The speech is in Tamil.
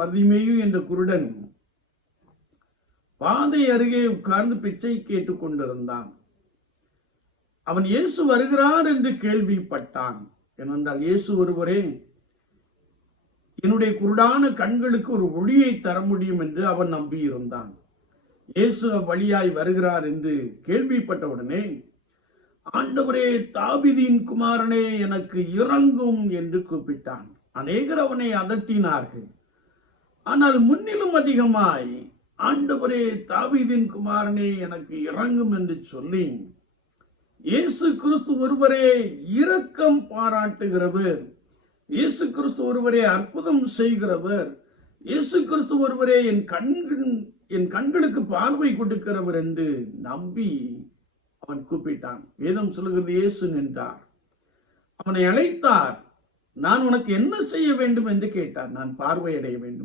பர்திமேயு என்ற குருடன் பாதை அருகே உட்கார்ந்து பிச்சை கேட்டுக் கொண்டிருந்தான். அவன் இயேசு வருகிறார் என்று கேள்விப்பட்டான். ஏனென்றால் இயேசு ஒருவரே என்னுடைய குருடான கண்களுக்கு ஒரு ஒளியை தர முடியும் என்று அவன் நம்பியிருந்தான். இயேசு வழியாய் வருகிறார் என்று கேள்விப்பட்டவுடனே, ஆண்டவரே, தாவீதின் குமாரனே, எனக்கு இறங்கும் என்று கூப்பிட்டான். அநேகர் அவனை அதட்டினார்கள். ஆனால் முன்னிலும் அதிகமாய், ஆண்டவரே, தாவீதின் குமாரனே, எனக்கு இறங்கும் என்று சொல்லி, இயேசு கிறிஸ்து ஒருவரே இரக்கம் பாராட்டுகிறவர், இயேசு கிறிஸ்து ஒருவரே அற்புதம் செய்கிறவர், இயேசு கிறிஸ்து ஒருவரே என் கண்களுக்கு பார்வை கொடுக்கிறவர் என்று நம்பி அவன் கூப்பிட்டான். வேதம் சொல்லுகிறது, இயேசு நின்றார், அவனை அழைத்தார். நான் உனக்கு என்ன செய்ய வேண்டும் என்று கேட்டார். நான் பார்வையடைய வேண்டும்.